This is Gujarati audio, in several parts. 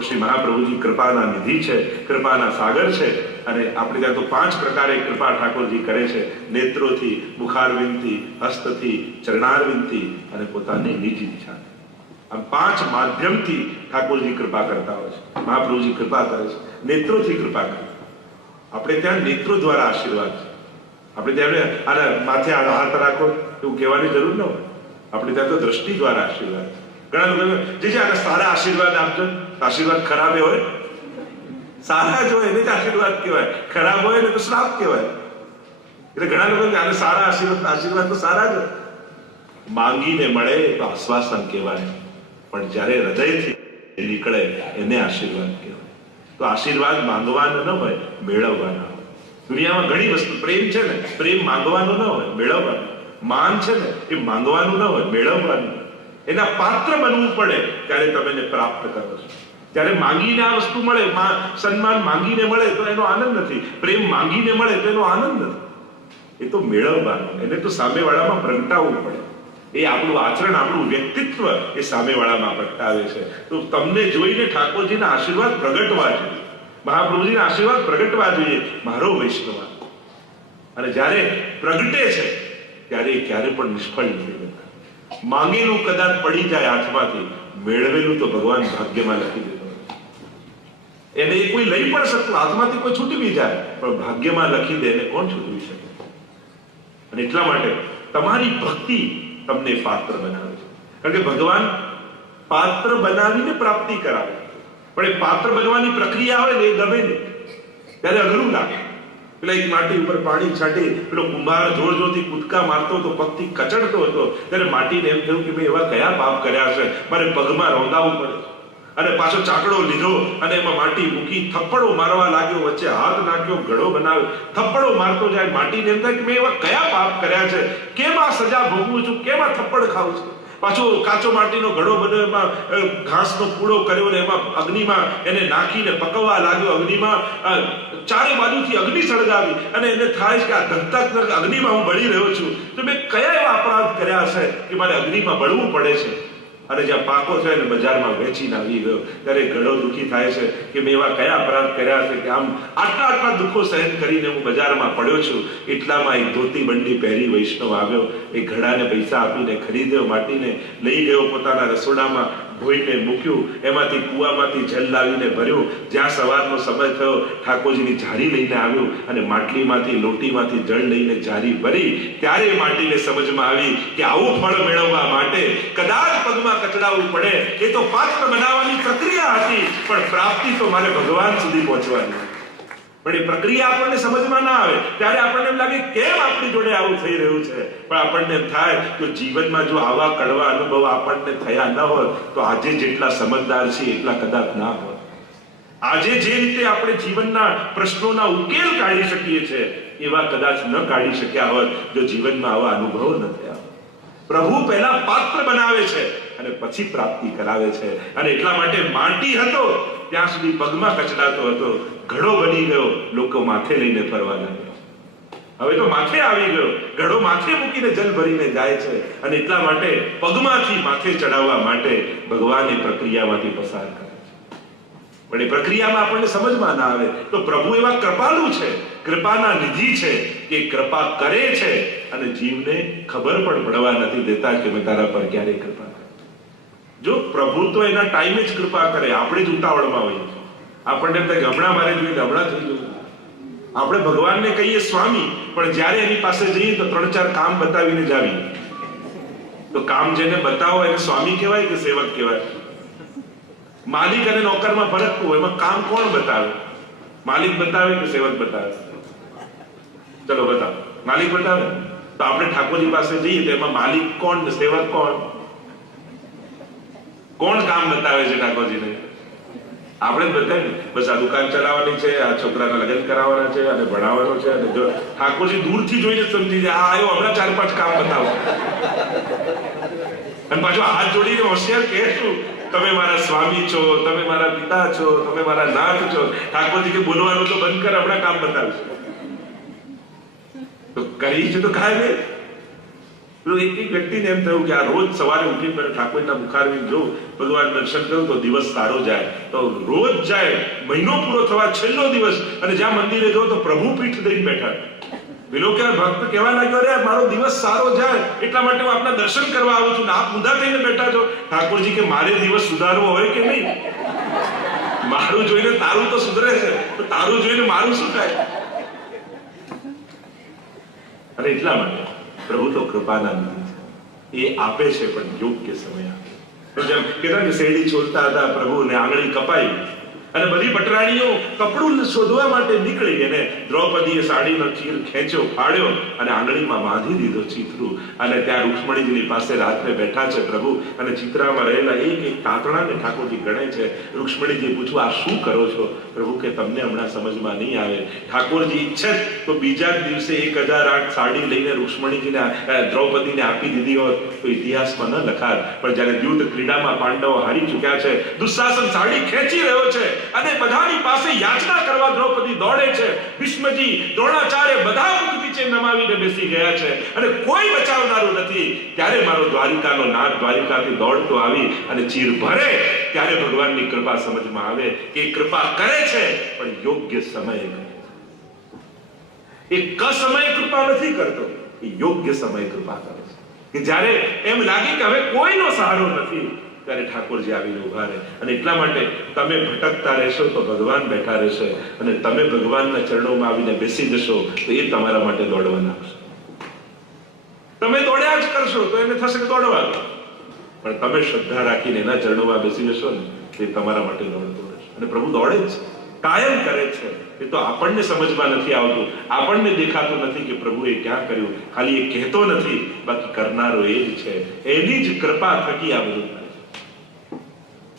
તો શ્રી મહાપ્રભુજી કૃપાના નિધિ છે, કૃપાના સાગર છે. અને આપણે ત્યાં તો 5 પ્રકારે કૃપા ઠાકોરજી કરે છે: નેત્રોથી, મુખારવિંદથી, હસ્તથી, ચરણારવિંદથી અને પોતાની નિજ ઈચ્છા. આમ 5 માધ્યમથી ઠાકોરજી કૃપા કરતા હોય છે. મહાપ્રભુજી કૃપા કરે છે, નેત્રોથી કૃપા કરે. આપણે ત્યાં નેત્રો દ્વારા આશીર્વાદ છે. આપણે ત્યાં આના માથે આ હાથ રાખો એવું કહેવાની જરૂર ન હોય. આપણે ત્યાં તો દ્રષ્ટિ દ્વારા આશીર્વાદ છે. ઘણા લોકો જે આને સારા આશીર્વાદ આપજો, આશીર્વાદ ખરાબ હોય, સારા જ હોય એને જ આશીર્વાદ કહેવાય, ખરાબ હોય ને તો શ્રાપ કહેવાય. એટલે ઘણા લોકો આને સારા આશીર્વાદ તો સારા જ હોય. માંગીને મળે તો આશ્વાસન કહેવાય, પણ જ્યારે હૃદયથી નીકળે એને આશીર્વાદ કહેવાય. તો આશીર્વાદ માંગવાનો ન હોય, મેળવવાનો હોય. દુનિયામાં ઘણી વસ્તુ, પ્રેમ છે ને, પ્રેમ માંગવાનો ન હોય, મેળવવાનો. માન છે ને, એ માંગવાનું ન હોય, મેળવવાનું. એના પાત્ર બનવું પડે ત્યારે તમે એને પ્રાપ્ત કરો છો. ત્યારે માંગીને આ વસ્તુ મળે, સન્માન માંગીને મળે તો એનો આનંદ નથી, પ્રેમ માંગીને મળે તો એનો આનંદ નથી. એ તો મેળવવાનું, એને તો સામેવાળામાં પ્રગટાવવું પડે. એ આપણું આચરણ, આપણું વ્યક્તિત્વ એ સામેવાળામાં પ્રગટાવે છે. તો તમને જોઈને ઠાકોરજીના આશીર્વાદ પ્રગટવા જોઈએ, મહાપ્રભુજીના આશીર્વાદ પ્રગટવા જોઈએ. મારો વૈષ્ણવ અને જ્યારે પ્રગટે છે ત્યારે ક્યારે પણ નિષ્ફળ નથી જતા. માંગેલું કદાચ પડી જાય હાથમાંથી, મેળવેલું તો ભગવાન ભાગ્યમાં લખી દે. એને કોઈ લઈ પણ શકતું, હાથમાંથી કોઈ છૂટવી જાય, પણ ભાગ્યમાં લખી દે એને કોણ છૂટવી શકે? અને એટલા માટે તમારી ભક્તિ તમને પાત્ર બનાવે છે. કારણ કે ભગવાન પાત્ર બનાવીને પ્રાપ્તિ કરાવે, પણ એ પાત્ર બનવાની પ્રક્રિયા આવે ને એ ગમે નહીં, ત્યારે અઘરું લાગે. પેલા એક માટી ઉપર પાણી છાંટી પેલો કુંભાર જોર જોરથી કૂદકા મારતો હતો, પગથી કચડતો હતો, ત્યારે માટીને એમ થયું કે મેં એવા કયા પાપ કર્યા છે, મારે પગમાં રોંધાવવું પડે. અને પાછો ચાકડો લીધો અને એમાં માટી મૂકી થપ્પડો મારવા લાગ્યો, વચ્ચે હાથ નાખ્યો, ઘડો બનાવ્યો, થપ્પડો મારતો જાય. માટીને એમ થાય કે મેં એવા કયા પાપ કર્યા છે, કેમ આ સજા ભોગવું છું, કેમ આ થપ્પડ ખાવું છું. પાછો કાચો માટીનો ઘડો બન્યો, એમાં ઘાસનો પૂળો કર્યો ને એમાં અગ્નિમાં એને નાખીને પકવવા લાગ્યો. અગ્નિમાં ચારે બાજુથી અગ્નિ સળગાવી અને એને થાય કે આ ધગધગ અગ્નિમાં હું બળી રહ્યો છું, તો મેં કયા એવા અપરાધ કર્યા છે કે મારે અગ્નિમાં બળવું પડે છે. અને જ્યાં પાકો છે ને બજારમાં વેચીને આવી ગયો, ત્યારે ઘડો દુઃખી થાય છે કે મેં એવા કયા અપરાધ કર્યા છે કે આમ આટલા દુઃખો સહન કરીને હું બજારમાં પડ્યો છું. એટલામાં એક ધોતી બંડી પહેરી વૈષ્ણવ આવ્યો, એ ઘડાને પૈસા આપીને ખરીદ્યો, માટીને લઈ ગયો, પોતાના રસોડામાં ધોઈને મૂક્યું, એમાંથી કૂવામાંથી જલ લાવીને ભર્યું. જ્યાં સવારનો સમય થયો, ઠાકોરજીની ઝારી લઈને આવ્યો અને માટલીમાંથી લોટીમાંથી જળ લઈને ઝારી ભરી. ત્યારે એ માટીને સમજમાં આવી કે આવું ફળ મેળવવા માટે કદાચ પગમાં કચડાવવું પડે. એ તો પાત્ર બનાવવાની પ્રક્રિયા હતી, પણ પ્રાપ્તિ તો મારે ભગવાન સુધી પહોંચવાની. પણ એ પ્રક્રિયા આપણને સમજમાં ના આવે ત્યારે આપણને એમ લાગે કેમ આપણી જોડે આવું થઈ રહ્યું છે. પણ આપણને એમ થાય કે જીવનમાં જો આવા કડવા અનુભવ આપણને થયા ન હોત તો આજે જેટલા સમજદાર છીએ એટલા કદાચ ના હોત. આજે જે રીતે આપણે જીવનના પ્રશ્નોના ઉકેલ કાઢી શકીએ છીએ એવા કદાચ ન કાઢી શક્યા હોત જો જીવનમાં આવા અનુભવો ન થયા. પ્રભુ પહેલા પાત્ર બનાવે છે અને પછી પ્રાપ્તિ કરાવે છે. અને એટલા માટે માટી હતો ત્યાં સુધી પગમાં કચડાતો હતો, ઘડો બની ગયો, લોકો માથે લઈને ફરવા લાગ્યા. હવે તો માથે આવી ગયો, ઘડો માથે મૂકીને જલ ભરીને જાય છે. અને એટલા માટે પગમાંથી માથે ચડાવવા માટે ભગવાન એ પ્રક્રિયામાંથી પસાર કરે છે. પણ એ પ્રક્રિયામાં આપણને સમજમાં ના આવે તો પ્રભુ એવા કૃપાળુ છે, કૃપાના નિધિ છે કે કૃપા કરે છે અને જીવને ખબર પણ પડવા નથી દેતા કે મેં તારા પર ક્યારે કૃપા કરી. જો પ્રભુ તો એના ટાઈમે જ કૃપા કરે, આપણે જ ઉતાવળમાં હોઈએ. આપણને એમ થાય કે હમણાં મારે જોઈએ હમણાં થઈ જવું. આપણે ભગવાનને કહીએ સ્વામી, પણ જ્યારે એની પાસે જઈએ તો 3-4 કામ બતાવીને જ આવીએ. તો કામ જેને બતાવો એને સ્વામી કહેવાય કે સેવક કહેવાય? માલિક અને નોકરમાં ફરક હોય, એમાં કામ કોણ બતાવે? માલિક બતાવે કે સેવક બતાવે? ચલો બતાવો. માલિક બતાવે. તો આપણે ઠાકોરજી પાસે જઈએ તો એમાં માલિક કોણ ને સેવક કોણ? કોણ કામ બતાવે છે ઠાકોરજીને? આપણે જ બતાવીએ. બસ આ દુકાન ચલાવવાની છે, આ છોકરાના લગ્ન કરાવવાના છે અને ભણાવવાનો છે. અને જો ઠાકોરજી દૂરથી જોઈને સમજી જાય આ આવ્યો હમણાં 4-5 કામ બતાવો. અને પાછો હાથ જોડીને હોશિયાર કહેશું તમે મારા સ્વામી છો, તમે મારા પિતા છો, તમે મારા નાથ છો. ઠાકોરજી કે બોલવાનું તો બંધ કર, હમણાં કામ બતાવીશું. તો કરી છે તો કાંઈ નહીં. એક એક વ્યક્તિને એમ થયું કે આ રોજ સવારે ઉઠી પહેલા ઠાકોરના મુખારવિંદ જોઉં, ભગવાન દર્શન કરું તો દિવસ સારો જાય. તો રોજ જાય, મહિનો પૂરો થવા છેલ્લો દિવસ, અને જ્યાં મંદિરે જો તો પ્રભુ પીઠ દઈને બેઠા. પેલો કે ભક્ત કહેવા લાગ્યો, અરે મારો દિવસ સારો જાય એટલા માટે હું આપના દર્શન કરવા આવું છું ને આપ ઊંધા થઈને બેઠા છો. ઠાકોરજી કે મારે દિવસ સુધારવો હોય કે નહીં? મારું જોઈને તારું તો સુધરે છે, તો તારું જોઈને મારું શું થાય? અને એટલા માટે પ્રભુ તો કૃપાના નિધિ છે, એ આપે છે પણ યોગ્ય સમય આપે. તો જેમ કહેતા કે શેરડી છોડતા હતા પ્રભુને આંગળી કપાઈ, અને બધી પટરાણીઓ કપડું શોધવા માટે નીકળી, અને દ્રૌપદીએ સાડીનો ચીર ખેંચ્યો, ફાડ્યો અને આંગળીમાં બાંધી દીધો ચિત્રું. અને ત્યાં રૂક્ષ્મણીજીની પાસે રાત્રે બેઠા છે પ્રભુ, અને ચિત્રામાં રહેલા એક એક તાંતણાને ઠાકોરજી ગણે છે. રૂક્ષ્મણીજી પૂછવું, આ શું કરો છો? પ્રભુ કે તમને હમણાં સમજમાં નહીં આવે. ઠાકોરજી ઈચ્છે તો બીજા જ દિવસે 1008 સાડી લઈને રૂક્ષ્મણીજીને દ્રૌપદીને આપી દીધી હોત તો ઇતિહાસમાં ન લખાત. પણ જ્યારે યુદ્ધ ક્રીડામાં પાંડવો હારી ચૂક્યા છે, દુશાસન સાડી ખેંચી રહ્યો છે અને બધાની પાસે યાચના કરવા દ્રૌપદી દોડે છે, ભીષ્મજી, દ્રોણાચાર્ય બધા મુખ નીચે નમાવીને બેસી ગયા છે અને કોઈ બચાવનારું નથી, ત્યારે મારો દ્વારિકાનો નાથ દ્વારિકાથી દોડતો આવી અને ચીર ભરે, ત્યારે ભગવાનની કૃપા સમજમાં આવે કે કૃપા કરે છે પણ યોગ્ય સમયે કરે છે. એ કસમયે કૃપા નથી કરતો, એ યોગ્ય સમયે કૃપા કરે છે. કે જ્યારે એમ લાગે કે હવે કોઈનો સહારો નથી, ત્યારે ઠાકોરજી આવીને ઉભા રહે. અને એટલા માટે તમે ભટકતા રહેશો તો ભગવાન બેઠા રહેશે, અને તમે ભગવાનના ચરણોમાં આવીને બેસી જશો તો એ તમારા માટે દોડવાના આવશે. તમે દોડ્યા જ કરશો તો એને થશે કે દોડવા, પણ તમે શ્રદ્ધા રાખીને એના ચરણોમાં બેસી જશો ને તે તમારા માટે દોડતો રહેશે. અને પ્રભુ દોડે જ છે, કાયમ કરે છે. એ તો આપણને સમજમાં નથી આવતું, આપણને દેખાતું નથી કે પ્રભુએ ક્યાં કર્યું. ખાલી એ કહેતો નથી, બાકી કરનારો એ જ છે. એની જ કૃપા થકી આ બધું થાય છે.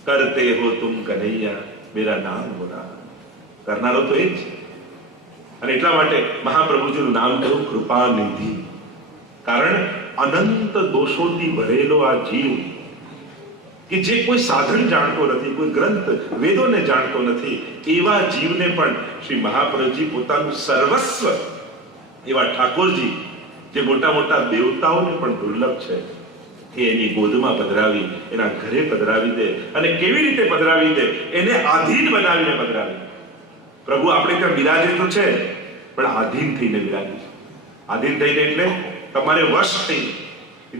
કરતે હો તુમ કનૈયા મેરા નામ બોલા, કરનારો તો એ જ છે. અને એટલા માટે મહાપ્રભુજીનું નામ કહ્યું કૃપા નિધિ. કારણ અનંત દોષોથી ભરેલો આ જીવ કે જે કોઈ સાધન જાણતો નથી, કોઈ ગ્રંથ વેદોને જાણતો નથી, એવા જીવને પણ શ્રી મહાપ્રભુજી પોતાનું સર્વસ્વ એવા ઠાકોરજી જે મોટા મોટા દેવતાઓને પણ દુર્લભ છે એ એની ગોદમાં પધરાવી, એના ઘરે પધરાવી દે. અને કેવી રીતે પધરાવી દે? એને આધીન બનાવીને પધરાવી. પ્રભુ આપણે ત્યાં બિરાજે તો છે પણ આધીન થઈને બિરાજે છે. આધીન થઈને એટલે તમારે વશ થઈ,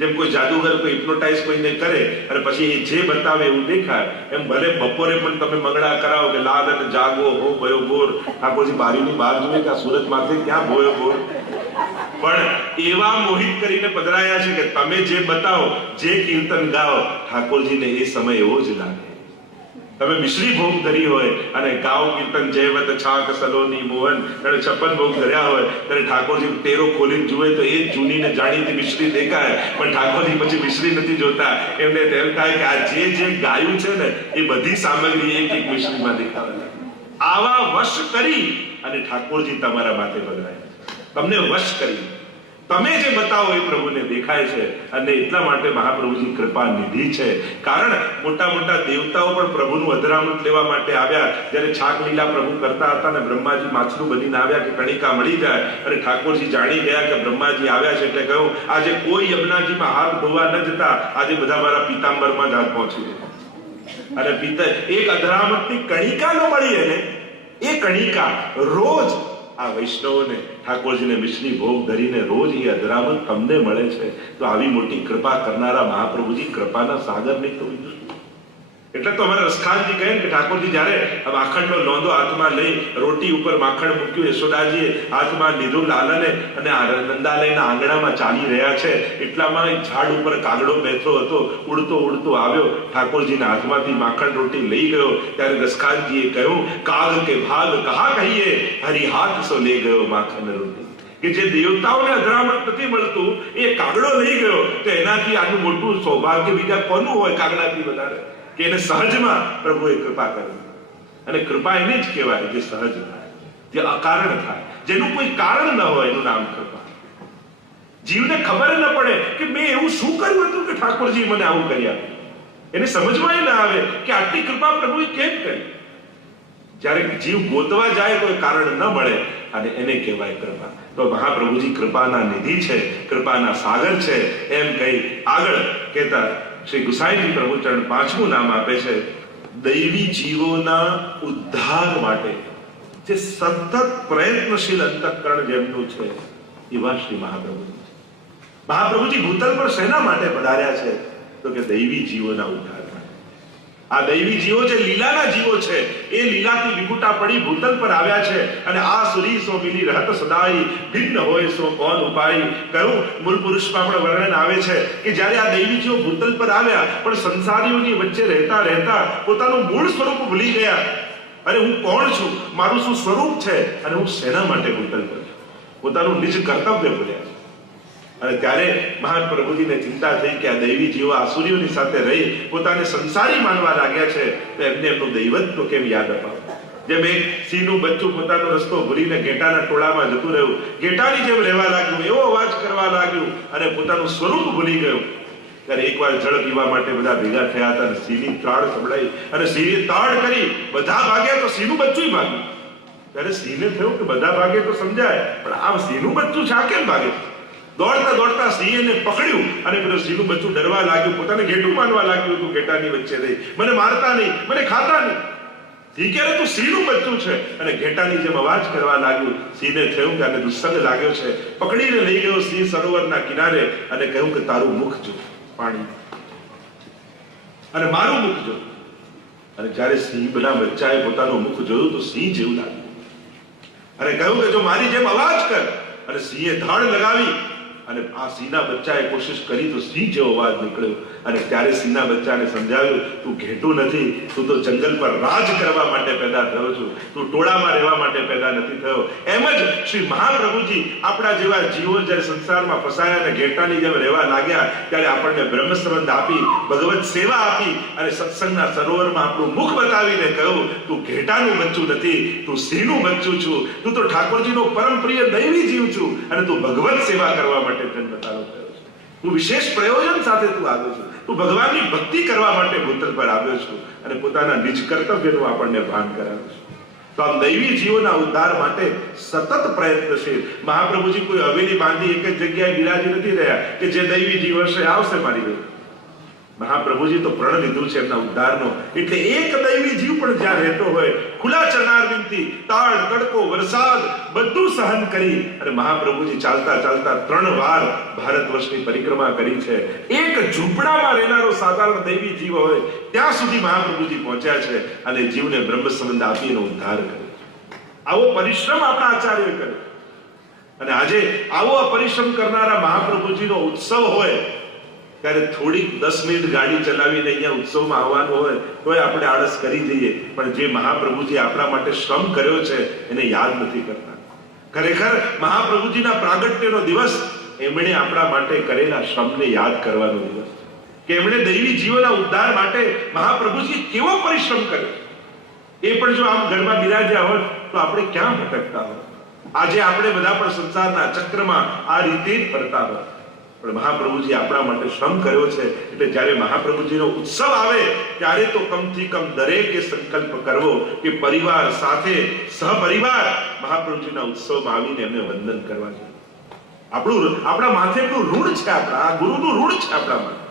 જેમ કોઈ જાદુગર કોઈ હિપ્નોટાઇઝ કોઈને કરે અને પછી એ જે બતાવે એવું દેખાય, એમ ભલે બપોરે પણ તમે મંગળા કરાવો કે લાલ અને જાગો હો ભયો ગોર, ઠાકોરજી બારીની બહાર જોવે કે આ સુરત માંથી ક્યાં ભયો ગોર, પણ એવા મોહિત કરીને પધરાયા છે કે તમે જે બતાવો, જે કીર્તન ગાઓ, ઠાકોરજીને એ સમય એવો જ લાગે. તમે મિશ્રી ભોગ ધરી હોય અને ગાઓ કીર્તન જયવત છાક સલોની મોહન, અને 56 ભોગ ધર્યા હોય ત્યારે ઠાકોરજી તેરો ખોલીને જુએ તો એ જૂની ને જાણીતી મિશ્રી દેખાય, પણ ઠાકોરજી પછી મિશ્રી નથી જોતા. એમને તેમ થાય કે આ જે ગાયું છે ને એ બધી સામગ્રી એક એક મિશ્રીમાં દેખાવે. આવા વશ કરી અને ઠાકોરજી તમારા માથે પધરાય, તમને વશ કરી. તમે જે બતાવો એ પ્રભુને દેખાય છે. અને એટલા માટે મહાપ્રભુજી કૃપા નિધિ છે. કારણ મોટા મોટા દેવતાઓ પણ પ્રભુનું અધરામૃત લેવા માટે આવ્યા. જ્યારે છાક લીલા પ્રભુ કરતા હતા ને બ્રહ્માજી માછલું બનીને આવ્યા કે કણિકા મળી જાય, અને ઠાકોરજી જાણી ગયા કે બ્રહ્માજી આવ્યા છે, એટલે કહ્યું આજે કોઈ યમુનાજીમાં હાથ ધોવા ન જતા, આજે બધા મારા પિતાંબરમાં જ હાથ પહોંચી ગયા. અને એક અધરામૃતની કણિકા ન મળી, એને એ કણિકા રોજ આ વૈષ્ણવોને ઠાકોરજીને મિશ્રી ભોગ ધરીને રોજ એ અધરામૃત તમને મળે છે. તો આવી મોટી કૃપા કરનારા મહાપ્રભુજી કૃપાના સાગર નહીં તો બીજું. એટલે તો અમારા રસખાનજી કહે કે ઠાકોરજી જ્યારે માખણનો લોંદો હાથમાં લઈ રોટી ઉપર માખણ મૂક્યું, યશોદાજીએ હાથમાં લીધું લાલને, અને નંદાલયના આંગણામાં ચાલી રહ્યા છે, એટલામાં ઝાડ ઉપર કાગડો બેઠો હતો, ઉડતો ઉડતો આવ્યો, ઠાકોરજીના હાથમાંથી માખણ રોટી લઈ ગયો. ત્યારે રસખાનજીએ કહ્યું કાગ કે ભાગ કહા કહીએ, હરી હાથ સો લે ગયો માખણ રોટી. કે જે દેવતાઓને અધરામૃત નથી મળતું એ કાગડો લઈ ગયો, તો એનાથી આનું મોટું સૌભાગ્ય બીજા કોનું હોય કાગડાથી વધારે? કે એને સહજમાં પ્રભુએ કૃપા કરી. અને કૃપા એને જ કહેવાય જે સહજ થાય, જે અકારણ થાય, જેનું કોઈ કારણ ન હોય, એનું નામ કૃપા. જીવને ખબર ન પડે કે મેં એવું શું કર્યું હતું કે ઠાકોરજી મને આવું કરી આપ્યું, એને સમજમાં ન આવે કે આટલી કૃપા પ્રભુએ કેમ કરી. જ્યારે જીવ ગોતવા જાય તો કારણ ન મળે, અને એને કહેવાય કૃપા. તો મહાપ્રભુજી કૃપાના નિધિ છે, કૃપાના સાગર છે એમ કહી આગળ કહેતા શ્રી ગુસાઈજી પ્રભુચરણ પાંચમું નામ આપે છે, દૈવી જીવોના ઉદ્ધાર માટે જે સતત પ્રયત્નશીલ અંતઃકરણ જેમનું છે એવા શ્રી મહાપ્રભુજી. મહાપ્રભુજી ભૂતલ પર શેના માટે પધાર્યા છે? તો કે દૈવી જીવોના ઉદ્ધાર માટે. આ દૈવી જીવો જે લીલાના જીવો છે એ લીલાથી વિકુટા પડી ભૂતલ પર આવ્યા છે અને આ સુરી સો મિલી રહત સદાઈ ભિન્ન હોય સો કોણ ઉપાય. કયું મૂળ પુરુષમાં પણ વર્ણન આવે છે કે જ્યારે આ દૈવી જીવો ભૂતલ પર આવ્યા પણ સંસારીઓની વચ્ચે રહેતા રહેતા પોતાનું મૂળ સ્વરૂપ ભૂલી ગયા. અરે હું કોણ છું, મારું શું સ્વરૂપ છે અને હું શેના માટે ભૂતલ પર છું, પોતાનું નિજ કર્તવ્ય ભૂલ્યા છે. અને ત્યારે મહાન પ્રભુજીને ચિંતા થઈ કે આ દૈવી જીવો આસુરીઓની સાથે રહી પોતાને સંસારી માનવા લાગ્યા છે તો એમને એમનું દૈવત્વ કેમ યાદ અપાવે. જેમ એક સિંહનું બચ્ચું પોતાનો રસ્તો ભૂલીને ઘેટાના ટોળામાં જતું રહ્યું, ઘેટાની જેમ રહેવા લાગ્યું, એવો અવાજ કરવા લાગ્યું અને પોતાનું સ્વરૂપ ભૂલી ગયું. ત્યારે એકવાર જળ પીવા માટે બધા ભેગા થયા હતા અને સિંહની ત્રાડ સંભળાઈ અને સિંહે તાડ કરી બધા ભાગ્યા તો સિંહનું બચ્ચું ભાગ્યું. ત્યારે સિંહને થયું કે બધા ભાગે તો સમજાય પણ આ સિંહનું બચ્ચું છે આ કેમ ભાગે? દોડતા દોડતા સિંહને પકડ્યું અને પેલું સિંહનું બચ્ચું ડરવા લાગ્યું, પોતાને ઘેટું માનવા લાગ્યું તું ઘેટાની વચ્ચે રહી, મને મારતા નહીં, મને ખાતા નહીં. સિંહ કહે તું સિંહનું બચ્ચું છે અને ઘેટાની જેમ અવાજ કરવા લાગ્યું. સિંહને થયું કે આને દુસ્સંગ લાગ્યો છે, પકડીને લઈ ગયો સિંહ સરોવરના કિનારે અને કહ્યું કે તારું મુખ જો પાણી અને મારું મુખ જો. અને જ્યારે સિંહ બધા બચ્ચાએ પોતાનું મુખ જોયું તો સિંહ જેવું લાગ્યું અને કહ્યું કે જો મારી જેમ અવાજ કર. અને સિંહે ધાડ લગાવી અને આ સિંહના બચ્ચાએ કોશિશ કરી તો સિંહ જેવો અવાજ નીકળ્યો. અને ત્યારે સિંહના બચ્ચાને સમજાવ્યું તું ઘેટું નથી, તું તો જંગલ પર રાજ કરવા માટે પેદા થયો છું, તું ટોળામાં રહેવા માટે પેદા નથી થયો. એમ જ શ્રી મહાપ્રભુજી આપણા જેવા જીવો જ્યારે સંસારમાં ફસાયા અને ઘેટાની જેમ રહેવા લાગ્યા ત્યારે આપણને બ્રહ્મ સંબંધ આપી, ભગવત સેવા આપી અને સત્સંગના સરોવરમાં આપણું મુખ બતાવીને કહ્યું તું ઘેટાનું બચ્ચું નથી, તું સિંહનું બચ્ચું છું, તું તો ઠાકોરજીનો પરમ પ્રિય દૈવી જીવ છું અને તું ભગવત સેવા કરવા માટે જન્મ તારો થયો છે. તું વિશેષ પ્રયોજન સાથે તું આવ્યો છું, તું ભગવાનની ભક્તિ કરવા માટે ભૂતલ પર આવ્યો છું અને પોતાના નિજ કર્તવ્યનું આપણને ભાન કરાવ્યું છે. તો આમ દૈવી જીવોના ઉદ્ધાર માટે સતત પ્રયત્નશીલ મહાપ્રભુજી કોઈ હવેલી બાંધી એક જ જગ્યાએ બિરાજી નથી રહ્યા કે જે દૈવી જીવ હશે આવશે મારી જોડે. મહાપ્રભુજી તો પ્રણ લીધું છે એમના ઉદ્ધારનો. એટલે એક દૈવી જીવ પણ જ્યાં રહેતો હોય ખુલ્લા ચરણારવિંદથી તાળ તડકો વરસાદ બધું સહન કરી અને મહાપ્રભુજી ચાલતા ચાલતા 3 વાર ભારત વર્ષની પરિક્રમા કરી છે. એક ઝૂંપડામાં રહેનારો સાધારણ દૈવી જીવ હોય ત્યાં સુધી મહાપ્રભુજી પહોંચ્યા છે અને જીવને બ્રહ્મ સંબંધ આપી એનો ઉદ્ધાર કર્યો. આવો પરિશ્રમ આપણા આચાર્યોએ કર્યો અને આજે આવો પરિશ્રમ કરનારા મહાપ્રભુજીનો ઉત્સવ હોય ત્યારે થોડીક 10 મિનિટ ગાડી ચલાવીને અહીંયા ઉત્સવમાં આવવાનું હોય તોય આપણે આળસ કરી જઈએ, પણ જે મહાપ્રભુજી આપણા માટે શ્રમ કર્યો છે એને યાદ નથી કરતા. ખરેખર મહાપ્રભુજીના પ્રાગટ્યનો દિવસ એમણે આપણા માટે કરેલા શ્રમને યાદ કરવાનો દિવસ કે એમણે દૈવી જીવોના ઉદ્ધાર માટે મહાપ્રભુજી કેવો પરિશ્રમ કર્યો. એ પણ જો આમ ઘરમાં બિરાજ્યા હોત તો આપણે ક્યાં ભટકતા હોત? આજે આપણે બધા પણ સંસારના ચક્રમાં આ રીતે જ ફરતા હોત. પણ મહાપ્રભુજી આપણા માટે શ્રમ કર્યો છે એટલે જ્યારે મહાપ્રભુજીનો ઉત્સવ આવે ત્યારે તો કમથી કમ દરેકે સંકલ્પ કરવો કે પરિવાર સાથે સહપરિવાર મહાપ્રભુજીના ઉત્સવમાં આવીને એમને વંદન કરવા જોઈએ. આપણા માથે એટલું ઋણ છે, આપણા આ ગુરુનું ઋણ છે આપણા માટે.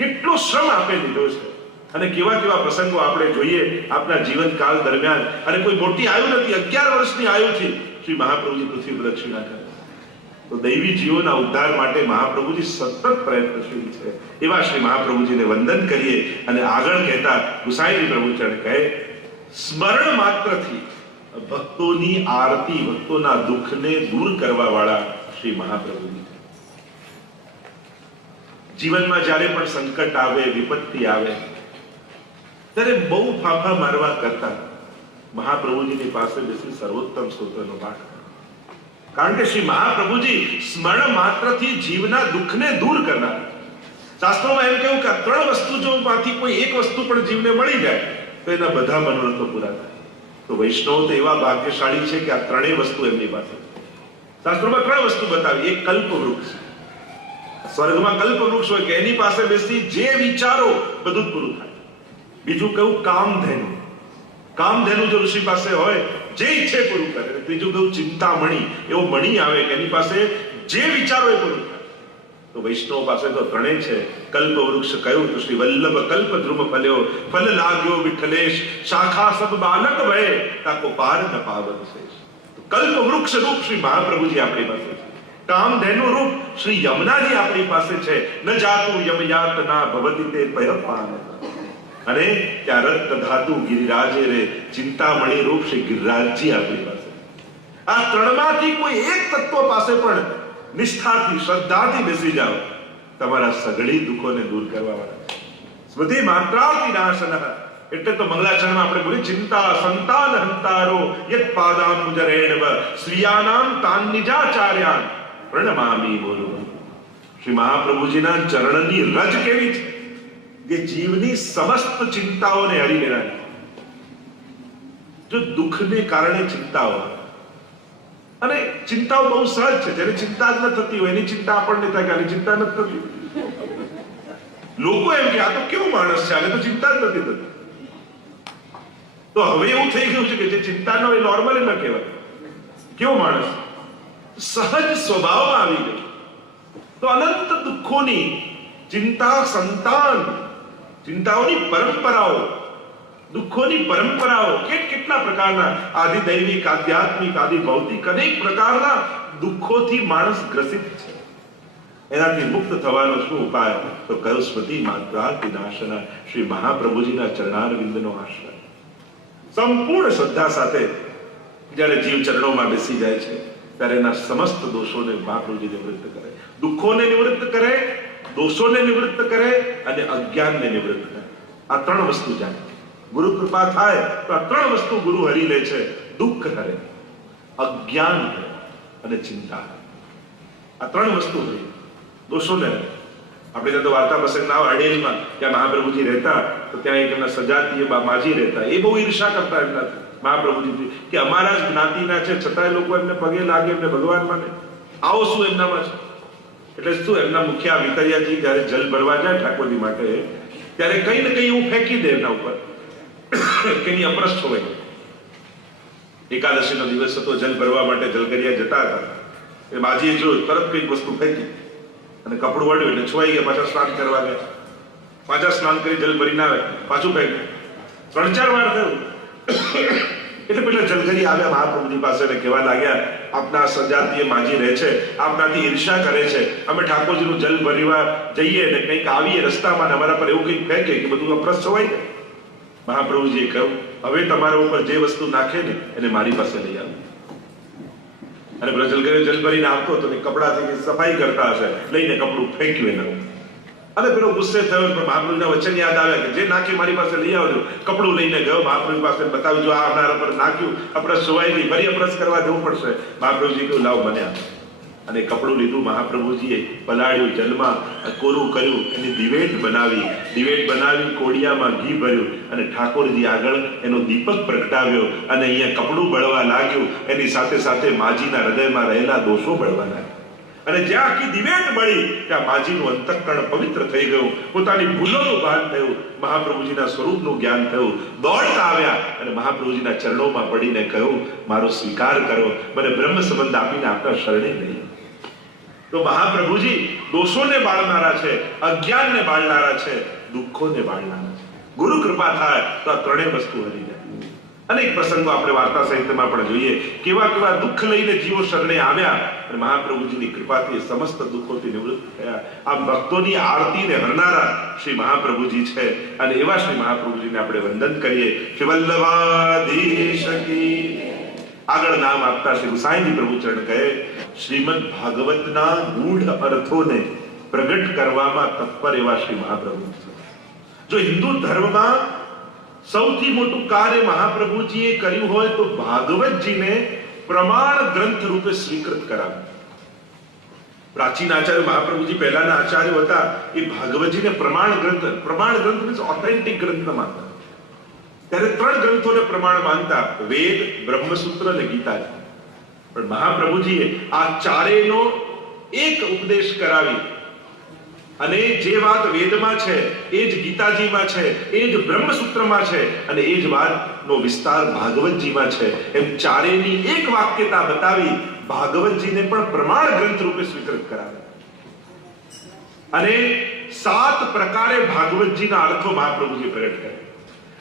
કેટલો શ્રમ આપે લીધો છે અને કેવા કેવા પ્રસંગો આપણે જોઈએ આપણા જીવનકાળ દરમિયાન. અને કોઈ મોટી આયુ નથી, 11 વર્ષની આયુથી શ્રી મહાપ્રભુજી પૃથ્વી પ્રદક્ષિણા કરે. તો દૈવી જીવોના ઉદ્ધાર માટે મહાપ્રભુજી સતત પ્રયત્નશીલ છે. એવા શ્રી મહાપ્રભુજીને વંદન કરીએ અને આગળ કહેતા ગુસાઈજી પ્રભુચરણ કહે, સ્મરણ માત્રથી ભક્તોની આરતી, ભક્તોના દુઃખને દૂર કરવા વાળા શ્રી મહાપ્રભુજી. જીવનમાં જ્યારે પણ સંકટ આવે, વિપત્તિ આવે ત્યારે બહુ ફાફા મારવા કરતા મહાપ્રભુજીની પાસે બેસી સર્વોત્તમ સ્તોત્રનો પાઠ. કારણ કે શ્રી મહાપ્રભુજી સ્મરણ માત્રથી જીવના દુઃખને દૂર કરનાર. શાસ્ત્રોમાં એમ કહ્યું કે 3 વસ્તુ જો માંથી કોઈ એક વસ્તુ પણ જીવને મળી જાય તો એના બધા મનોરથો પૂરા થાય. તો વૈષ્ણવ તો એવા ભાગ્યશાળી છે કે આ 3 વસ્તુ એમની પાસે. શાસ્ત્રોમાં 3 વસ્તુ બતાવી. એક કલ્પ વૃક્ષ, સ્વર્ગમાં કલ્પ વૃક્ષ હોય કે એની પાસે બેસી જે વિચારો બધું પૂરું થાય. બીજું કહ્યું કામધેનુ. કામધેનુ જો ઋષિ પાસે હોય જે ઈચ્છે પૂરું કરે. ત્રીજું કહ્યું ચિંતામણી, એવો મણી આવે કે એની પાસે જે વિચારો એ પૂરું થાય. તો વૈષ્ણવ પાસે તો ત્રણેય છે. કલ્પ વૃક્ષ કહ્યું તો શ્રી વલ્લભ કલ્પ ધ્રુમ ફલ્યો, ફલ લાગ્યો વિઠ્ઠલેશ, શાખા સબ બાલક ભય, તાકો પાર ન પાવન શેષ. કલ્પ વૃક્ષ રૂપ શ્રી મહાપ્રભુજી આપણી પાસે છે. કામધેનુ રૂપ શ્રી યમુનાજી આપણી પાસે છે. ન જાતું યમયાતના ભવતિ તે પયપાન. અને ત્યાં રત્ન ધાતુ ગિરિરાજે રે, ચિંતામણી રૂપ શ્રી ગિરિરાજજી આપણી પાસે. આ ત્રણમાંથી કોઈ એક તત્વ પાસે પણ નિષ્ઠાથી શ્રદ્ધાથી બેસી જાઓ, તમારા સઘળી દુઃખોને દૂર કરવા વાળા. સ્મૃતિ માત્રાર્થી નાશન. એટલે તો મંગલાચરણમાં આપણે બોલી ચિંતા સંતાન હંતારો યત પાદાંબુજરેણવ શ્રિયાનામ તાન નિજાચાર્યાન પ્રણમામી. બોલો શ્રી મહાપ્રભુજીના ચરણની રજ કેવી છે કે જીવની સમસ્ત ચિંતાઓને હરી લેવાની. જો દુઃખને કારણે ચિંતાઓ, અને ચિંતાઓ બહુ સહજ છે. જેને ચિંતા જ ન થતી હોય એની ચિંતા આપણને થાય કે આની ચિંતા નથી થતી. લોકો એમ કે આ તો કેવો માણસ છે, આને તો ચિંતા જ નથી થતી. તો હવે એવું થઈ ગયું છે કે જે ચિંતા ન હોય નોર્મલ ન કહેવાય. કેવો માણસ, સહજ સ્વભાવમાં આવી ગયો. તો અનંત દુઃખોની ચિંતા, સંતાન, ચિંતાઓની પરંપરાઓ, દુઃખોની પરંપરાઓ, કેટલા પ્રકારના આદિ દૈવિક, આધ્યાત્મિક, આદિ ભૌતિક અનેક પ્રકારના દુઃખોથી માણસ ગ્રસિત છે. એનાથી મુક્ત થવાનો શું ઉપાય? તો કયો સ્મૃતિ માત્રાર્થી નાશન, શ્રી મહાપ્રભુજીના ચરણારવિંદનો આશ્રય. સંપૂર્ણ શ્રદ્ધા સાથે જ્યારે જીવ ચરણોમાં બેસી જાય છે ત્યારે એના સમસ્ત દોષોને મહાપ્રભુજી નિવૃત્ત કરે, દુઃખોને નિવૃત્ત કરે, દોષોને નિવૃત્ત કરે અને અજ્ઞાનને નિવૃત્ત કરે. આ ત્રણ વસ્તુ જાણે ગુરુ કૃપા થાય તો આ ત્રણ વસ્તુ ગુરુ હરી લે છે. દુઃખ હરે, અજ્ઞાન હરે અને ચિંતા. આ ત્રણ વસ્તુ હરી, દોષોને હરે. આપણે ત્યાં તો વાર્તા પ્રસંગના અડેલમાં ત્યાં મહાપ્રભુજી રહેતા તો ત્યાં એક એમના સજાતીય માજી રહેતા. એ બહુ ઈર્ષા કરતા એમના મહાપ્રભુજી કે અમારા જ જ્ઞાતિના છે છતાંય લોકો એમને પગે લાગે, એમને ભગવાન માને. આવો શું એમનામાં છે? એટલે શું એમના મુખ્ય વિતરિયાજી જયારે જલ ભરવા જાય ઠાકોરજી માટે ત્યારે કઈ ને કઈ એવું ફેંકી દે એમના ઉપર કે એની અપ્રસ્થ હોય. એકાદશીનો દિવસ હતો, જલ ભરવા માટે જલગરિયા જતા હતા. એ માજીએ જોયું, તરત કઈક વસ્તુ ફેંકી અને કપડું વળ્યું એટલે છવાઈ ગયા. પાછા સ્નાન કરવા ગયા, પાછા સ્નાન કરી જલ ભરીને આવે, પાછું ફેંક્યું. 3-4 વાર થયું. એટલે પેલા જલગરી આવ્યા મહાપ્રભુજી પાસે અને કહેવા લાગ્યા, આપના સજાતીય માજી રહે છે, આપનાથી ઈર્ષા કરે છે, અમે ઠાકોરજીનું જલ ભરવા જઈએ ને કંઈક આવીએ રસ્તામાં અમારા પર એવું કંઈક ફેંકે કે બધું અપ્રસ્થ છવાઈ જાય. મહાપ્રભુજીએ કહ્યું, હવે તમારા ઉપર જે વસ્તુ નાખે ને એને મારી પાસે લઈ આવો. અને પેલો જલગરી જલ ભરીને આવતો હતો ને કપડાથી સફાઈ કરતા હશે, લઈને કપડું ફેંક્યું એના. અને પેલો ગુસ્સે થયો, પણ મહાપ્રભુના વચન યાદ આવ્યા કે જે નાખી મારી પાસે લઈ આવજો. કપડું લઈને ગયો, મહાપ્રભુ પાસે બતાવ્યું, જો આ અમારા પર નાખ્યું, અપ્રસ સોવાઈ ગઈ, ફરી અપ્રસ કરવા જવું પડશે. મહાપ્રભુજી કહ્યું, લાવ મને આપ. અને કપડું લીધું, મહાપ્રભુજીએ પલાળ્યું, જલમાં કોરું કર્યું, એની દિવેટ બનાવી કોડિયામાં ઘી ભર્યું અને ઠાકોરજી આગળ એનો દીપક પ્રગટાવ્યો. અને અહીંયા કપડું બળવા લાગ્યું, એની સાથે સાથે માજીના હૃદયમાં રહેલા દોષો બળવા લાગ્યા. અને જ્યાં આખી દિવેટ બળી ત્યાં માજીનું અંતઃકરણ પવિત્ર થઈ ગયું, પોતાની ભૂલોનું ભાન થયું, મહાપ્રભુજીના સ્વરૂપનું જ્ઞાન થયું. દોડતા આવ્યા અને મહાપ્રભુજીના ચરણોમાં પડીને કહ્યું, મારો સ્વીકાર કરો, મને બ્રહ્મ સંબંધ આપીને આપના શરણે નહીં. તો મહાપ્રભુજી દોષોને બાળનારા છે, અજ્ઞાનને બાળનારા છે, દુઃખોને બાળનારા છે. ગુરુ કૃપા થાય તો આ ત્રણેય વસ્તુ હરી જાય. અનેક પ્રસંગો આપણે વાર્તા સાહિત્યમાં પણ જોઈએ, કેવા કેવા દુઃખ લઈને જીવો શરણે આવ્યા અને મહાપ્રભુજીની કૃપાથી સમસ્ત દુઃખોથી નિવૃત્ત થયા. આ ભક્તોની આરતીને હરનારા શ્રી મહાપ્રભુજી છે. અને એવા શ્રી મહાપ્રભુજીને આપણે વંદન કરીએ. શ્રી વલ્લભાધીશ કી. આગળ નામ આપતા શ્રી ગુસાઈજી પ્રભુચરણ કહે, શ્રીમદ ભાગવતના ગૂઢ અર્થોને પ્રગટ કરવામાં તત્પર એવા શ્રી મહાપ્રભુ છે. જો હિન્દુ ધર્મમાં સૌથી મોટું કાર્ય મહાપ્રભુજીએ કર્યું હોય તો ભાગવતજીને પ્રમાણ ગ્રંથ રૂપે સ્વીકૃત કરાવ્યું. પ્રાચીન આચાર્ય મહાપ્રભુજી પહેલાના આચાર્યો હતા, એ ભાગવતજીને પ્રમાણ ગ્રંથ મીન્સ ઓથેન્ટિક ગ્રંથ માનતા. ત્યારે 3 ગ્રંથોને પ્રમાણ માનતા, વેદ, બ્રહ્મસૂત્ર અને ગીતાજી. પણ મહાપ્રભુજીએ આ ચારેયનો એક ઉપદેશ કરાવી અને જે વાત વેદમાં છે એ જ ગીતાજીમાં છે, એ જ બ્રહ્મસૂત્રમાં છે, અને એ જ વાતનો વિસ્તાર ભાગવતજીમાં છે. એમ ચારેયની એક વાક્યતા બતાવી ભાગવતજીને પણ પ્રમાણ ગ્રંથ રૂપે સ્વીકૃત કરાવે. અને 7 પ્રકારે ભાગવતજીના અર્થો મહાપ્રભુજી પ્રગટ કરે.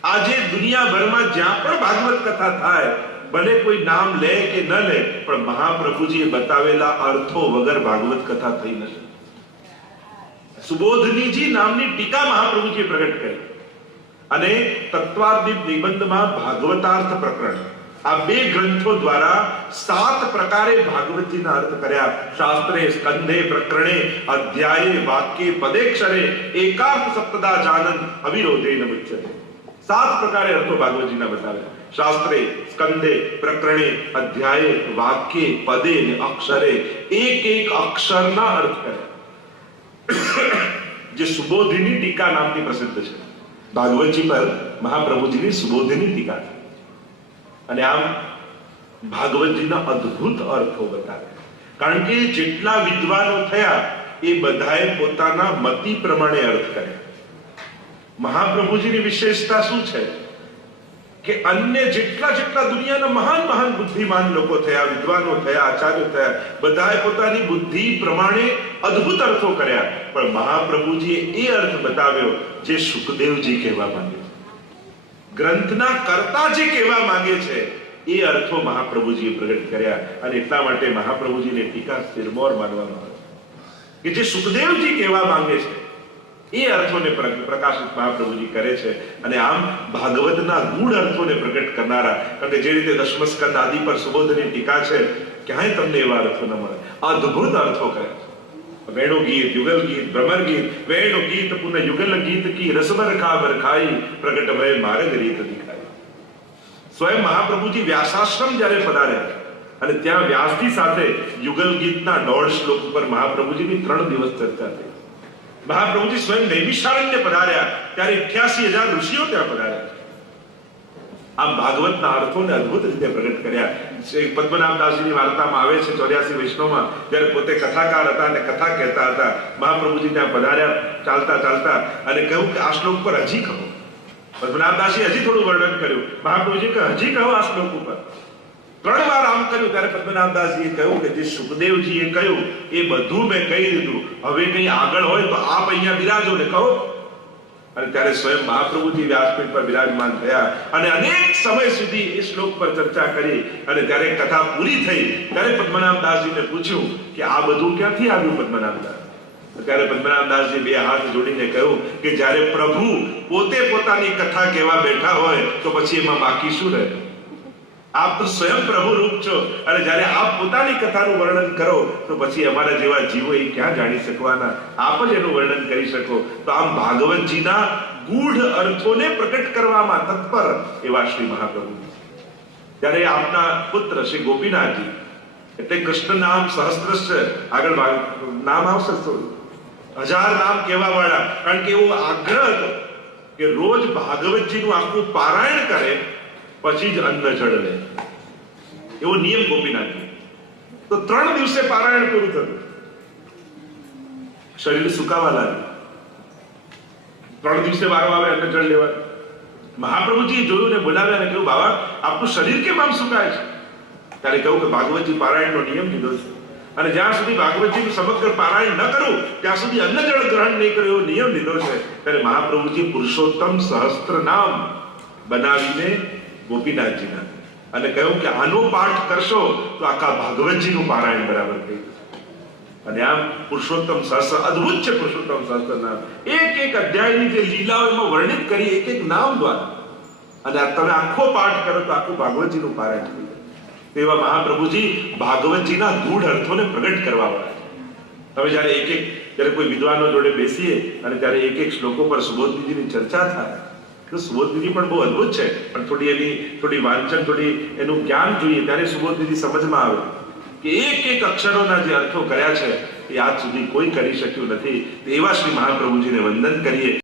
આજે દુનિયાભરમાં જ્યાં પણ ભાગવત કથા થાય, ભલે કોઈ નામ લે કે ન લે, પણ મહાપ્રભુજીએ બતાવેલા અર્થો વગર ભાગવત કથા થઈ નથી. સુબોધનીજી નામની ટીકા મહાપ્રભુજીએ પ્રગટ કરી અને તત્વાદીપ નિબંધમાં ભાગવતાર્થ પ્રકરણ, આ 2 ગ્રંથો દ્વારા 7 પ્રકારે ભાગવતજીના અર્થ કર્યા. શાસ્ત્રે, સ્કંધે, પ્રકરણે, અધ્યાયે, વાક્યે, પદેક્ષરે એકાર્થ સપ્તદા જાનન અવિરોધેન મુચ્યતે. 7 પ્રકારે અર્થો ભાગવતજીના બતાવ્યા. શાસ્ત્રે, સ્કંધે, પ્રકરણે, અધ્યાયે, વાક્યે, પદે અને અક્ષરે એક અક્ષરના અર્થ કર્યા. જે સુબોધિની ટીકા નામથી પ્રસિદ્ધ છે. ભાગવતજી પર મહાપ્રભુજીની સુબોધિની ટીકા છે. અને આમ ભાગવતજીના અદ્ભુત અર્થો બતાવ્યા. કારણ કે જેટલા વિદ્વાનો થયા એ બધાએ પોતાના મતિ પ્રમાણે અર્થ કર્યા. મહાપ્રભુજીની વિશેષતા શું છે કે અન્ય જેટલા દુનિયાના મહાન બુદ્ધિમાન લોકો થયા, વિદ્વાનો થયા, આચાર્યો થયા, બધાએ પોતાની બુદ્ધિ પ્રમાણે અદ્ભુત અર્થો કર્યા. પણ મહાપ્રભુજીએ એ અર્થ બતાવ્યો જે સુખદેવજી કહેવા માંગે છે, ગ્રંથના કર્તા જે કહેવા માંગે છે, એ અર્થો મહાપ્રભુજીએ પ્રગટ કર્યા. અને એટલા માટે મહાપ્રભુજીની ટીકા શિરમોર માનવામાં આવે કે જે સુખદેવજી કહેવા માંગે છે એ અર્થોને પ્રકાશિત મહાપ્રભુજી કરે છે. અને આમ ભાગવતના ગૂઢ અર્થોને પ્રગટ કરનારા, કારણ કે જે રીતે દશમસ્કંદ આદિ પર સુબોધની ટીકા છે, ક્યાંય તમને એવા અર્થો ન મળે. અદ્ભુત અર્થો કર્યા છે. વેણુ ગીત, યુગલ ગીત, ભ્રમર ગીત, વેણુ ગીત પુનઃ યુગલ ગીત કી રસબર ખાબર ખાઈ પ્રગટ ભય માર્ગ રીત દિખાઈ. સ્વયં મહાપ્રભુજી વ્યાસાશ્રમ જ્યારે પધાર્યા અને ત્યાં વ્યાસજી સાથે યુગલ ગીતના 1.5 શ્લોક ઉપર મહાપ્રભુજીની 3 દિવસ ચર્ચા થઈ. મહાપ્રભુજી સ્વયં નૈમિષારણ્ય પધાર્યા ત્યારે 88,000 ઋષિઓ ત્યાં પધાર્યા. આમ ભાગવતના અર્થોને અદ્ભુત રીતે પ્રગટ કર્યા. પદ્મનાભદાસજીની વાર્તામાં આવે છે 84 વૈષ્ણવમાં, જ્યારે પોતે કથાકાર હતા અને કથા કહેતા હતા, મહાપ્રભુજી ત્યાં પધાર્યા ચાલતા અને કહ્યું કે આ શ્લોક પર હજી કહો. પદ્મનાભદાસજી હજી થોડું વર્ણન કર્યું. મહાપ્રભુજી કહે હજી કહો આ શ્લોક ઉપર. 3 વાર આમ કર્યું ત્યારે પદ્મનાભદાસજીએ કહ્યું કે જે સુખદેવજીએ કહ્યું એ બધું મેં કહી દીધું, હવે કઈ આગળ હોય તો આપ અહીંયા બિરાજો ને કહો. અને ત્યારે સ્વયં મહાપ્રભુજી વ્યાસપીઠ પર બિરાજમાન થયા અને અનેક સમય સુધી એ શ્લોક પર ચર્ચા કરી. અને ત્યારે કથા પૂરી થઈ ત્યારે પદ્મનાભદાસજીને પૂછ્યું કે આ બધું ક્યાંથી આવ્યું પદ્મનાભદાસ? ત્યારે પદ્મનાભદાસજી 2 હાથ જોડીને કહ્યું કે જ્યારે પ્રભુ પોતે પોતાની કથા કહેવા બેઠા હોય તો પછી એમાં બાકી શું રહે? આપ તો સ્વયં પ્રભુ રૂપ છો, અને જ્યારે આપ પોતાની કથાનું વર્ણન કરો તો પછી અમારા જેવા જીવો એ ક્યાં જાણી શકવાના? આપ જ એનું વર્ણન કરી શકો. તો આમ ભાગવતજીના ગૂઢ અર્થોને પ્રગટ કરવામાં તત્પર એવા શ્રી મહાપ્રભુ. ત્યારે આપના પુત્ર શ્રી ગોપીનાથજી, એટલે કૃષ્ણ નામ સહસ્ત્રસ્ય, આગળ નામ આવશે 1000 નામ કહેવા વાળા, કારણ કે એવો આગ્રહ હતો કે રોજ ભાગવતજીનું આખું પારાયણ કરે પછી જ અન્ન જળ લે, એવો નિયમ ગોપીનાથજી. તો 3 દિવસે પારાયણ પૂરું થયું, શરીર સુકાવા લાગ્યું. 3 દિવસે વારો આવે અન્ન જળ લેવા. મહાપ્રભુજી જોયું ને બોલાવ્યા ને કહ્યું, બાબા આપનું શરીર કેમ આમ સુકાય છે? ત્યારે કહ્યું કે ભાગવતજી પારાયણનો નિયમ લીધો છે, અને જ્યાં સુધી ભાગવતજીનું સમગ્ર પારાયણ ન કરું ત્યાં સુધી અન્ન જળ ગ્રહણ નહીં કર્યો એવો નિયમ લીધો છે. ત્યારે મહાપ્રભુજી પુરુષોત્તમ સહસ્ત્ર નામ બનાવીને ગોપીનાથજીના અને કહ્યું કે આનો પાઠ કરશો તો આખા ભાગવતજીનું પારાયણ બરાબર થઈ જશે. અને આમ પુરુષોત્તમ સહસ્ત્ર અદ્ભુત છે. પુરુષોત્તમ સહસ્ત્ર નામ એક અધ્યાયની જે લીલાઓ એમાં વર્ણિત કરી એક નામ દ્વારા, અને તમે આખો પાઠ કરો તો આખું ભાગવતજીનું પારાયણ થઈ જાય. તેવા મહાપ્રભુજી ભાગવતજીના ગૂઢ અર્થોને પ્રગટ કરવા વાળા છે. તમે જ્યારે કોઈ વિદ્વાનો જોડે બેસીએ અને ત્યારે એક શ્લોકો પર સુબોધનીજીની ચર્ચા થાય તો સુબોધનીજી પણ બહુ અદ્ભુત છે, પણ થોડી વાંચન, એનું જ્ઞાન જોઈએ ત્યારે સુબોધનીજી સમજમાં આવે કે એક અક્ષરોના જે અર્થો કર્યા છે એ આજ સુધી કોઈ કરી શક્યું નથી. એવા શ્રી મહાપ્રભુજીને વંદન કરીએ.